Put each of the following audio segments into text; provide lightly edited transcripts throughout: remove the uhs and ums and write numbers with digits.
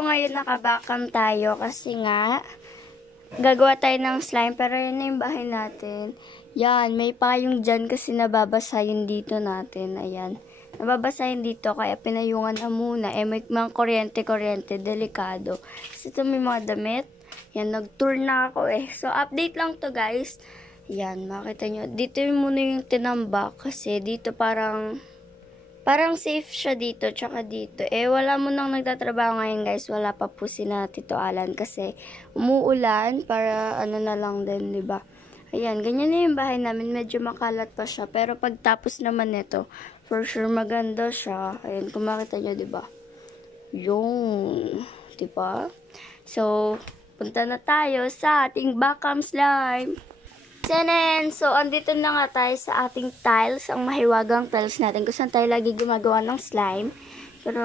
So, ngayon nakabakam tayo kasi nga, gagawa tayo ng slime, pero yan na yung bahay natin. Yan, may payong dyan kasi nababasahin dito natin. Ayan, nababasahin dito, kaya pinayungan na muna. May mga kuryente, delikado. Kasi ito may mga damit. Yan, nag-tour na ako So, update lang to guys. Yan, makita nyo. Dito yung muna yung tinambak kasi dito parang safe siya dito, tsaka dito. Wala mo nang nagtatrabaho ngayon guys. Wala pa po sina Tito Alan kasi umuulan para na lang din, diba? Ayan, ganyan na yung bahay namin. Medyo makalat pa siya. Pero pagtapos naman nito, for sure maganda siya. Ayan, kung makita nyo, diba? Yung, diba? So, punta na tayo sa ating Bakam slime. So, andito na nga tayo sa ating tiles, ang mahiwagang tiles natin, kung saan tayo lagi gumagawa ng slime. Pero,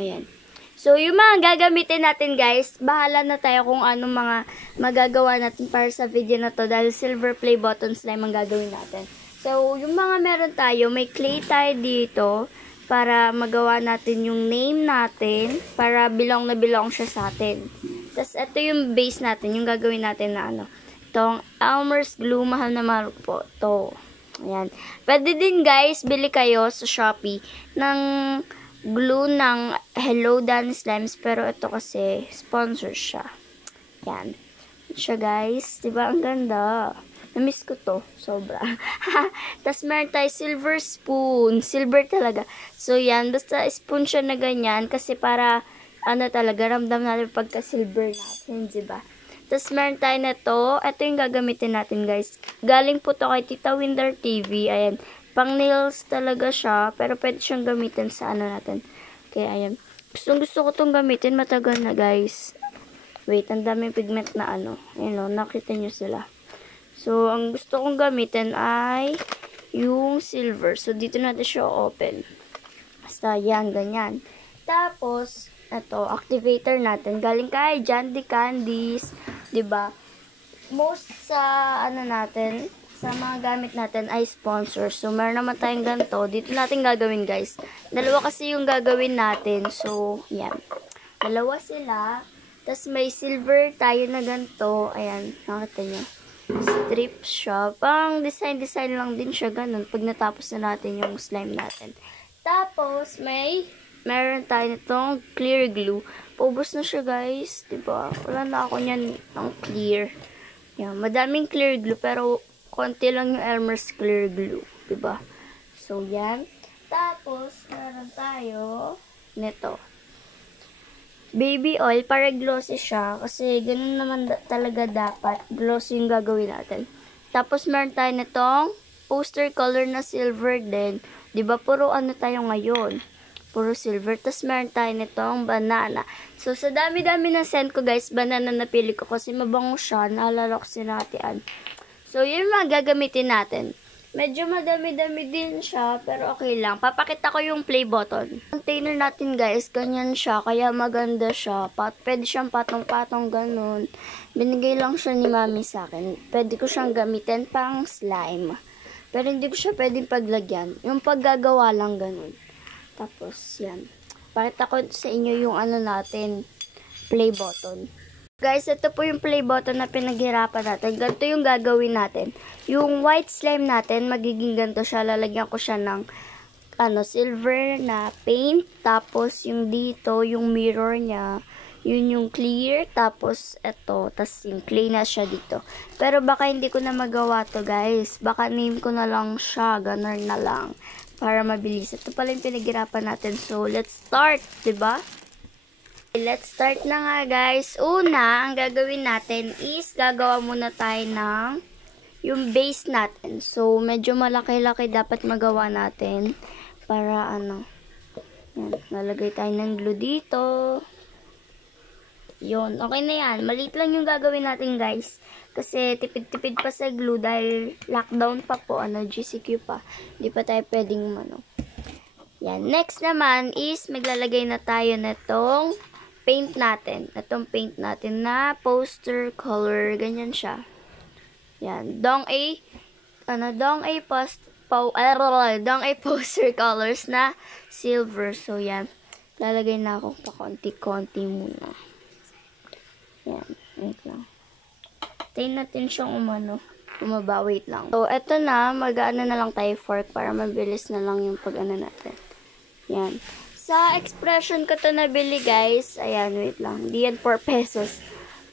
ayan. So, yung mga gagamitin natin, guys, bahala na tayo kung anong mga magagawa natin para sa video na to, dahil silver play button slime ang gagawin natin. So, yung mga meron tayo, may clay tayo dito, para magawa natin yung name natin, para belong na belong siya sa atin. Tapos, ito yung base natin, yung gagawin natin na itong Elmer's glue, mahal na mahal po ito. Ayan. Pwede din guys, bili kayo sa Shopee ng glue ng Hello Dan Slimes, pero ito kasi sponsor siya. Ayan. Siya guys, diba ang ganda? Namiss ko to, sobra. Tapos meron tayo silver spoon, silver talaga. So yan, basta spoon siya na ganyan kasi para talaga ramdam natin pagka silver natin, diba? Tapos, meron tayo na to. Ito yung gagamitin natin, guys. Galing po to kay Tita Winder TV. Ayan. Pang nails talaga siya. Pero, pwede siyang gamitin sa natin. Okay, ayan. Gusto ko itong gamitin. Matagal na, guys. Wait, ang daming pigment na Ayan, nakita nyo sila. So, ang gusto kong gamitin ay yung silver. So, dito natin siya open. Basta, yan, ganyan. Tapos, ito, activator natin. Galing kay Jandy Candies. Diba? Most sa, natin, sa mga gamit natin ay sponsor. So, meron naman tayong ganito. Dito natin gagawin, guys. Dalawa kasi yung gagawin natin. So, yan. Dalawa sila. Tapos, may silver tayo na ganito. Ayan, nakita nyo. Strip siya. Pang design lang din siya ganun. Pag natapos na natin yung slime natin. Tapos, meron tayo nitong clear glue. Paubos na siya, guys. Diba? Wala na ako niyan ng clear. Yan. Madaming clear glue, pero konti lang yung Elmer's clear glue. Diba? So, yan. Tapos, meron tayo nito. Baby oil, para glossy siya. Kasi, ganun naman talaga dapat. Glossy yung gagawin natin. Tapos, meron tayo nitong poster color na silver din. Diba? Puro tayo ngayon. Puro silver. Tapos, meron tayo nitong banana. So, sa dami-dami ng scent ko, guys, banana napili ko kasi mabango siya. Naalala ko sinatian. So, yun mga gagamitin natin. Medyo madami-dami din siya, pero okay lang. Papakita ko yung play button. Container natin, guys, ganyan siya. Kaya maganda siya. Pwede siyang patong-patong ganun. Binigay lang siya ni mami sa akin. Pwede ko siyang gamitin pang slime. Pero hindi ko siya pwedeng paglagyan. Yung paggagawa lang ganun. Tapos, yan. Pakita ko sa inyo yung natin, play button. Guys, ito po yung play button na pinaghirapan natin. Ganito yung gagawin natin. Yung white slime natin, magiging ganito siya. Lalagyan ko siya ng, silver na paint. Tapos, yung dito, yung mirror niya, yun yung clear. Tapos, ito. Tapos, yung clay na siya dito. Pero, baka hindi ko na magawa to, guys. Baka name ko na lang siya. Ganun na lang. Para mabilis. Ito pala yung pinaghirapan natin. So, let's start. Diba? Let's start na nga, guys. Una, ang gagawin natin is gagawa muna tayo ng yung base natin. So, medyo malaki-laki dapat magawa natin. Para yan. Lalagay tayo ng glue dito. Yun. Okay na yan. Maliit lang yung gagawin natin, guys. Kasi tipid-tipid pa sa glue dahil lockdown pa po, GCQ pa. Hindi pa tayo pwedeng Yan. Next naman is maglalagay na tayo nitong paint natin. Itong paint natin na poster color. Ganyan siya. Yan. Dong A poster colors na silver. So, yan. lalagay na ako pa konti-konti muna. Yan, wait lang. Tayin natin siyang umaba, wait lang. So, eto na, mag-ano na lang tayo fork para mabilis na lang yung pag-ano natin. Yan. Sa expression ko to nabili, guys. Ayan, wait lang. Di yan 4 pesos.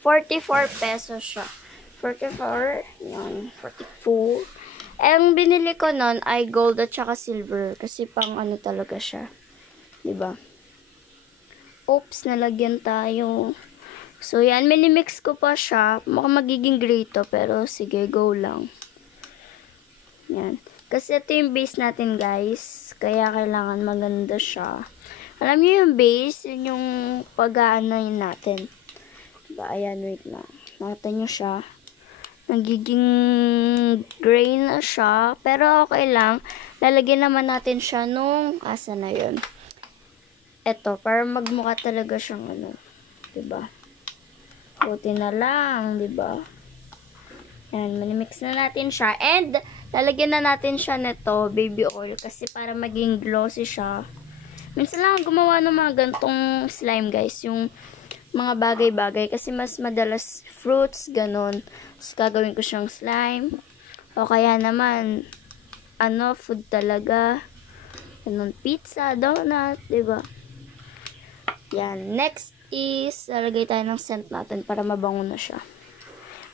44 pesos siya. 44, yan, 44. Ang binili ko nun ay gold at saka silver. Kasi pang ano talaga siya. Diba? Oops, nalagyan tayo. So, yan. Minimix ko pa siya. Mukhang magiging gray to. Pero, sige, go lang. Yan. Kasi ito yung base natin, guys. Kaya, kailangan maganda siya. Alam niyo yung base, yun yung pag-aanoyin natin. Diba? Ayan, wait lang. Nakita nyo siya. Nagiging gray na siya. Pero, okay lang. Lalagyan naman natin siya nung, asa na yun. Ito, para magmukha talaga siyang diba? Puti na lang, diba? Yan, manimix na natin siya. And, lalagyan na natin siya nito, baby oil. Kasi para maging glossy siya. Minsan lang gumawa ng mga gantong slime, guys. Yung mga bagay-bagay. Kasi mas madalas fruits, ganon. So, gagawin ko siyang slime. O kaya naman, food talaga. Ganon, pizza, donut, diba? Yan, next is, lalagay tayo ng scent natin para mabango na siya.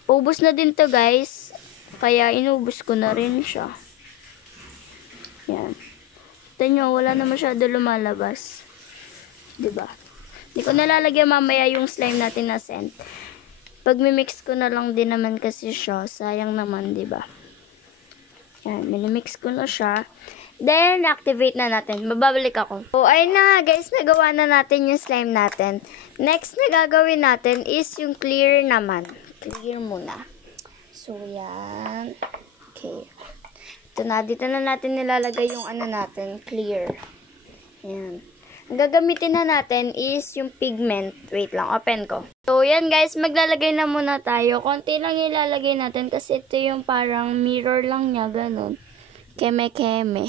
Ubus na din to, guys. Kaya, inubos ko na rin siya. Yan. Ito nyo, wala na masyado lumalabas. Diba? Hindi ko nalalagyan mamaya yung slime natin na scent. Pag mimix ko na lang din naman kasi siya. Sayang naman, diba? Yan, minimix ko na siya. Then, activate na natin. Mababalik ako. So, ayun na guys. Nagawa na natin yung slime natin. Next na gagawin natin is yung clear naman. Clear muna. So, yan. Okay. Ito na. Dito na natin nilalagay yung natin. Clear. Yan. Ang gagamitin na natin is yung pigment. Wait lang. Open ko. So, yan guys. Maglalagay na muna tayo. Konti lang ilalagay natin kasi ito yung parang mirror lang niya. Ganon. Keme-keme.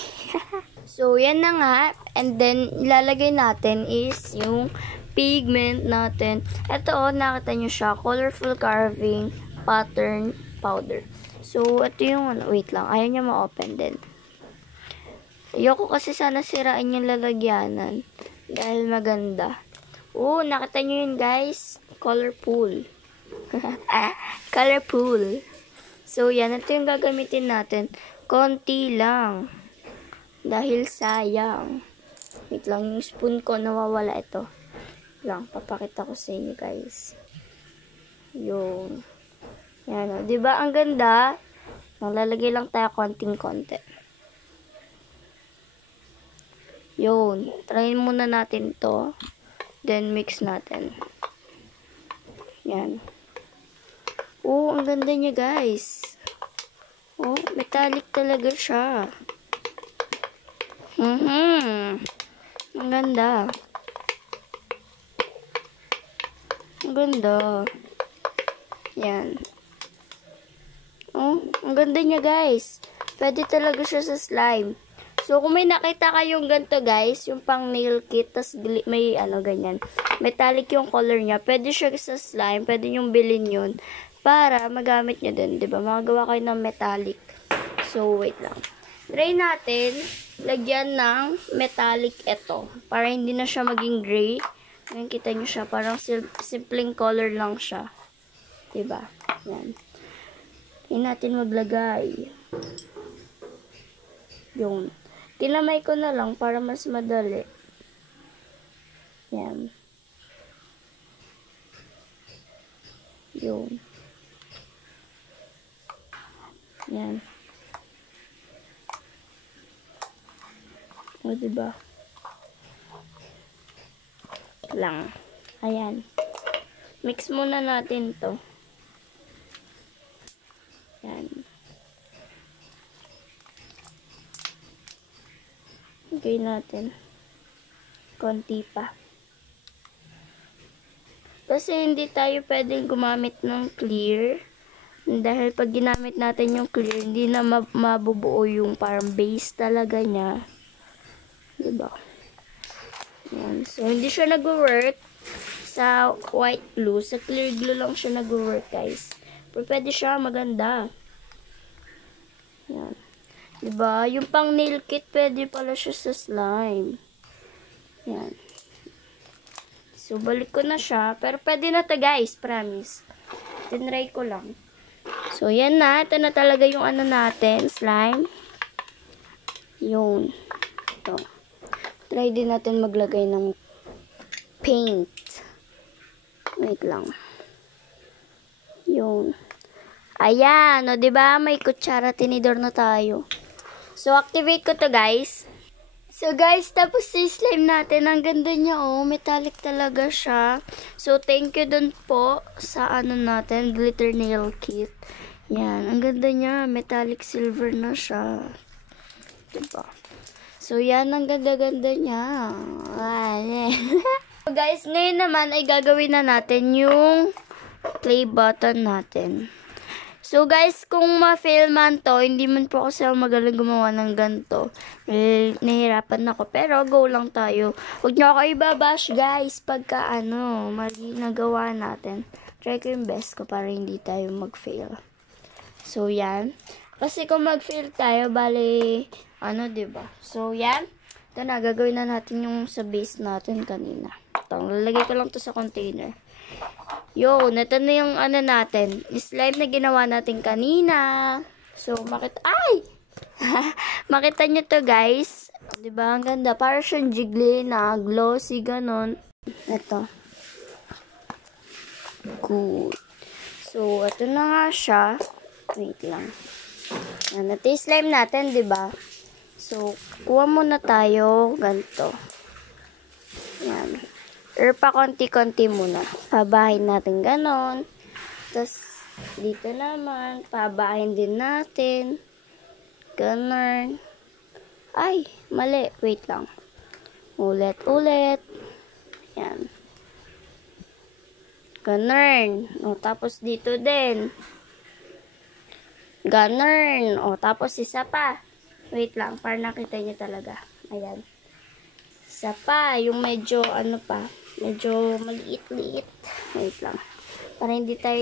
So, yan na nga. And then, ilalagay natin is yung pigment natin. Ito, nakita nyo siya. Colorful carving pattern powder. So, ito yung, wait lang. Ayaw niya ma-open din. Ayoko kasi sana sirain yung lalagyanan. Dahil maganda. Nakita nyo yun, guys. Colorful. Colorful. So, yan. Ito yung gagamitin natin. Konti lang. Dahil sayang. Wait lang, yung spoon ko nawawala ito. Lang, papakita ko sa inyo guys. Yung. Yan o. Diba ang ganda? Lalagay lang tayo konting-konti. Yun. Try muna natin to. Then mix natin. Yan. Ang ganda niya guys. Metallic talaga siya. Ang ganda. Ang ganda. Yan. Ang ganda niya guys. Pwede talaga siya sa slime. So, kung may nakita kayong ganito guys, yung pang nail kit, tas may ganyan. Metallic yung color niya. Pwede siya sa slime. Pwede yung bilhin yun. Para magamit nyo din, diba? Magagawa kayo ng metallic. So, wait lang. Try natin, lagyan ng metallic ito. Para hindi na siya maging gray. Ngayon, kita nyo siya. Parang simpleng color lang siya. Diba? Yan. Hindi natin maglagay. Yun. Tinamay ko na lang para mas madali. Yan. Yun. Yan. Diba? Lang. Ayan. Mix muna natin to. Yan. Okay natin. Konti pa. Kasi hindi tayo pwedeng gumamit ng clear. Dahil pag ginamit natin yung clear, hindi na mabubuo yung parang base talaga niya. Diba? Yan. So, hindi siya nag-work sa white glue. Sa clear glue lang siya nag-work, guys. Pero pwede siya maganda. Yan. Diba? Yung pang nail kit, pwede pala siya sa slime. Yan. So, balik ko na siya. Pero pwede na to, guys. Promise. Tinry ko lang. So, yan na. Ito na talaga yung ano natin. Slime. Yun. Ito. Try din natin maglagay ng paint. Wait lang. Yun. Ayan. O, diba? May kutsara tinidor na tayo. So, activate ko to, guys. So, guys, tapos yung slime natin. Ang ganda niya, oh. Metallic talaga siya. So, thank you dun po sa ano natin, glitter nail kit. Yan. Ang ganda niya. Metallic silver na siya. Diba? So, yan. Ang ganda-ganda niya. So, guys, ngayon naman ay gagawin na natin yung play button natin. So, guys, kung ma-fail man to, hindi man po kasi ako magaling gumawa ng ganito. Nahirapan ako. Pero, go lang tayo. Huwag nyo ako ibabash, guys, pagka, mali nagawa natin. Try ko yung best ko para hindi tayo mag-fail. So, yan. Kasi kung mag-fail tayo, bali, diba? So, yan. Ito na, gagawin na natin yung sa base natin kanina. Ito, lalagay ko lang to sa container. Yun, ito na yung natin. Slime na ginawa natin kanina. So, makita nyo to, guys. Diba? Ang ganda. Para siyang jiggly na glossy, ganon. Ito. Good. So, ito na nga siya. Wait lang. Yan, ito yung slime natin, diba? So, kuha muna tayo. Ganito. Yan. Or pa konti-konti muna. Pabahin natin ganon. Tapos, dito naman, pabahin din natin. Ganon. Ay, mali. Wait lang. Ulit. Yan. Ganon. O, tapos dito din. Ganon. O, tapos isa pa. Wait lang, para nakita niyo talaga. Ayan. Isa pa, yung medyo, medyo maliit-liit. Wait lang. Para hindi tayo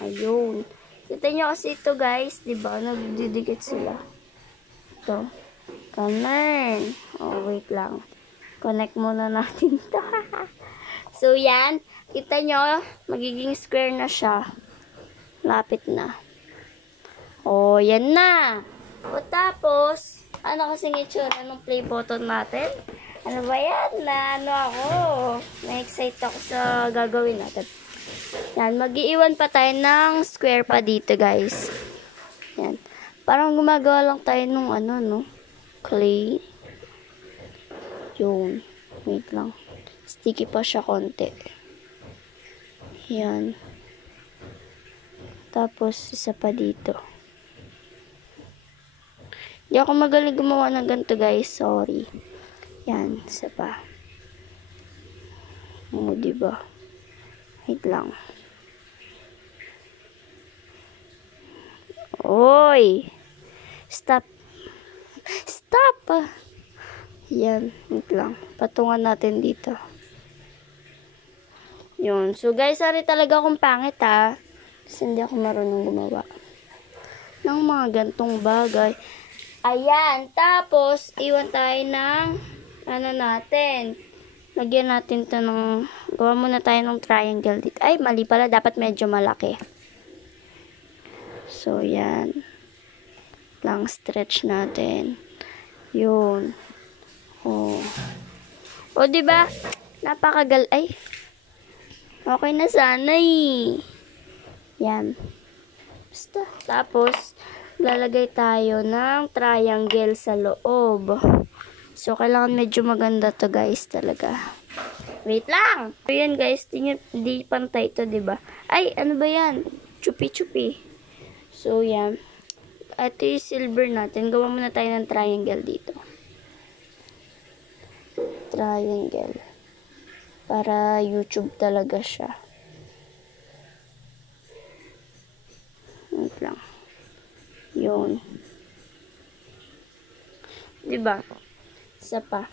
ayun. Kita nyo kasi ito, guys, diba? Nagdidikit sila. Ito. Ganon. Oh, wait lang. Connect muna natin ito. So, yan. Kita nyo, magiging square na siya. Lapit na. Oh, yan na. O, tapos, kasing itsura ng play button natin? Ano ba yan? Ako? Na-excite ako sa gagawin natin. Yan, mag-iiwan pa tayo ng square pa dito, guys. Yan. Parang gumagawa lang tayo nung clay. Yun. Wait lang. Sticky pa siya konti. Yan. Tapos, isa pa dito. Hindi ako magaling gumawa ng ganito, guys. Sorry. Yan, isa pa. O, diba? Wait lang. Oy! Stop. Stop! Yan, wait lang. Patungan natin dito. Yun. So, guys, sorry talaga akong pangit, ha. Kasi hindi ako marunong gumawa ng mga gantong bagay. Ayan. Tapos, iwan tayo ng natin. Lagyan natin to ng, gawa muna tayo ng triangle dito. Ay, mali pala. Dapat medyo malaki. So, yan. Lang stretch natin. Yun. Oh. O, diba? Ay. Okay na sana eh. Yan. Basta. Tapos, lalagay tayo ng triangle sa loob. So, kailangan medyo maganda to, guys, talaga. Wait lang! So, yan, guys. Tingnan, di pantay to, diba? Ay, ano ba yan? Chupi-chupi. So, yan. Ito yung silver natin. Gawa muna tayo ng triangle dito. Triangle. Para YouTube talaga siya. Wait lang. Yun. Diba? Isa pa.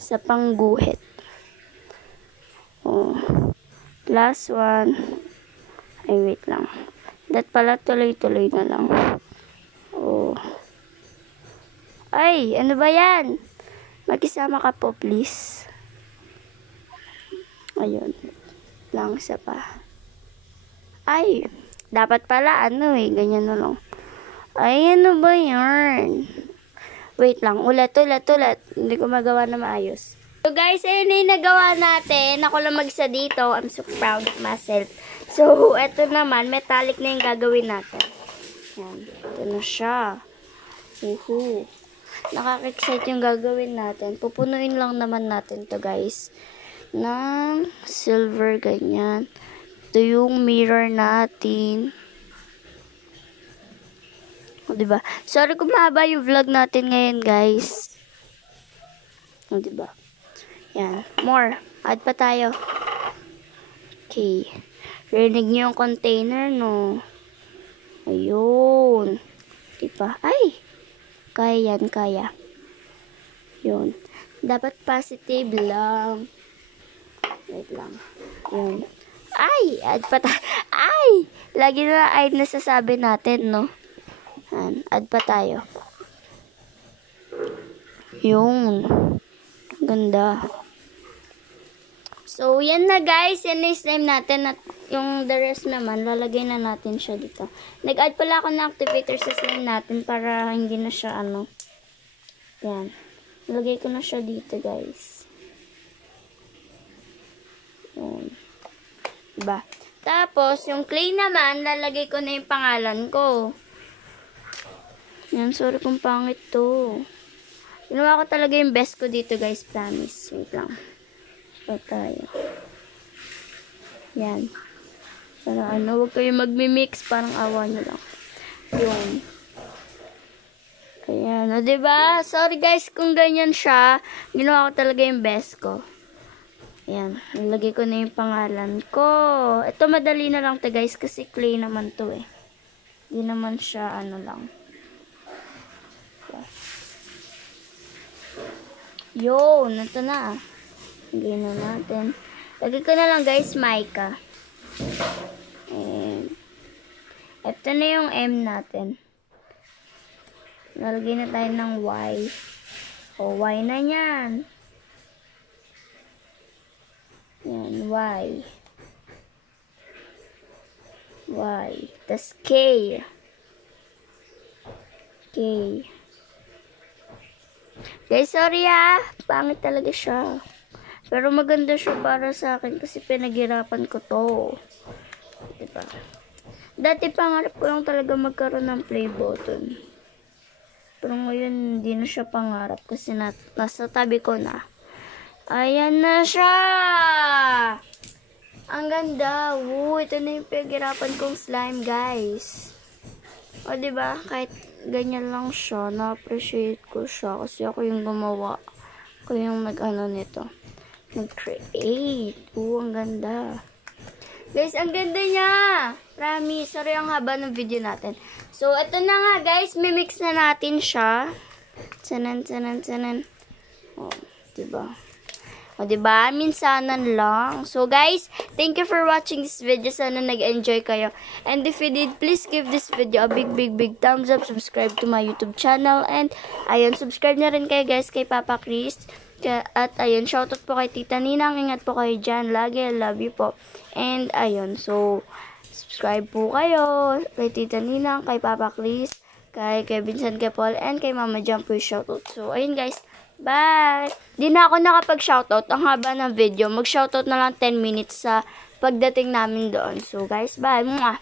sa pangguhit. Oh. Last one. Ay, wait lang. Dat pala tuloy-tuloy na lang. Oh. Ay, ano ba yan? Makisama ka po, please. Ayun. Lang isa pa. Ay, dapat pala ganyan na lang. Ay, ano ba yan? Wait lang, ulat. Hindi ko magawa na maayos. So guys, ayun na yung nagawa natin. Ako lang mag-isa dito. I'm so proud of myself. So, eto naman, metallic na yung gagawin natin. Yan, ito na siya. Nakaka-excite yung gagawin natin. Pupunuin lang naman natin to guys ng silver, ganyan. Ito yung mirror natin. O, diba? Sorry kung mahaba yung vlog natin ngayon, guys. O, diba? Yan. More. Add pa tayo. Okay. Rinig nyo yung container, no? Ayun. Diba? Ay! Kaya yan, kaya. Yun. Dapat positive lang. Wait lang. Yun. Ay! Add pa tayo. Ay! Lagi na ay nasasabi natin, no? Yan. Add pa tayo. Yun. Ganda. So, yan na guys. Yan na yung slime natin. At yung the rest naman, lalagay na natin siya dito. Nag-add pala ako ng activator sa slime natin para hindi na siya Yan. Lagay ko na siya dito guys. Yan. Diba? Tapos, yung clay naman, lalagay ko na yung pangalan ko. Yan, sorry kung pangit to. Ginawa ko talaga yung best ko dito guys, promise. Wait lang. So, tayo. Yan. Para huwag kayo magmi-mix, parang awa nyo lang. Yun. Ayan, o diba? Sorry guys kung ganyan siya. Ginawa ko talaga yung best ko. Ayan, nilagay ko na yung pangalan ko. Ito madali na lang to guys, kasi clay naman to eh. Hindi naman siya lang. Yun, ito na. Lagay na natin. Lagay ko na lang guys, mica. And ito na yung M natin. Nalagay na tayo ng Y. O, Y na yan. Yan, Y. Y. Tas K. K. Guys, sorry pangit talaga siya. Pero maganda siya para sa akin kasi pinaghirapan ko to. Diba? Dati pangarap ko lang talaga magkaroon ng play button. Pero ngayon hindi na siya pangarap kasi nasa tabi ko na. Ayan na siya! Ang ganda. Ito na yung pinaghirapan kong slime, guys. O, diba? Kahit ganyan lang siya, na-appreciate ko siya kasi ako yung gumawa. Ako yung nito. Nag-create. Ang ganda. Guys, ang ganda niya. Promise. Sorry ang haba ng video natin. So, ito na nga guys. Mimix na natin siya. Sanan. O, diba? O, diba? Minsanan lang. So, guys, thank you for watching this video. Sana nag-enjoy kayo. And if you did, please give this video a big thumbs up. Subscribe to my YouTube channel. And, ayun, subscribe na rin kayo guys kay Papa Chris. At, ayun, shoutout po kay Tita Ninang. Ingat po kayo dyan. Lagi, I love you po. And, ayun, so, subscribe po kayo kay Tita Ninang, kay Papa Chris, kay Vincent, kay Paul, and kay Mama Jam po yung shoutout. So, ayun guys. Bye! Di na ako nakapag-shoutout. Ang haba ng video. Mag-shoutout na lang 10 minutes sa pagdating namin doon. So, guys, bye! Mwah!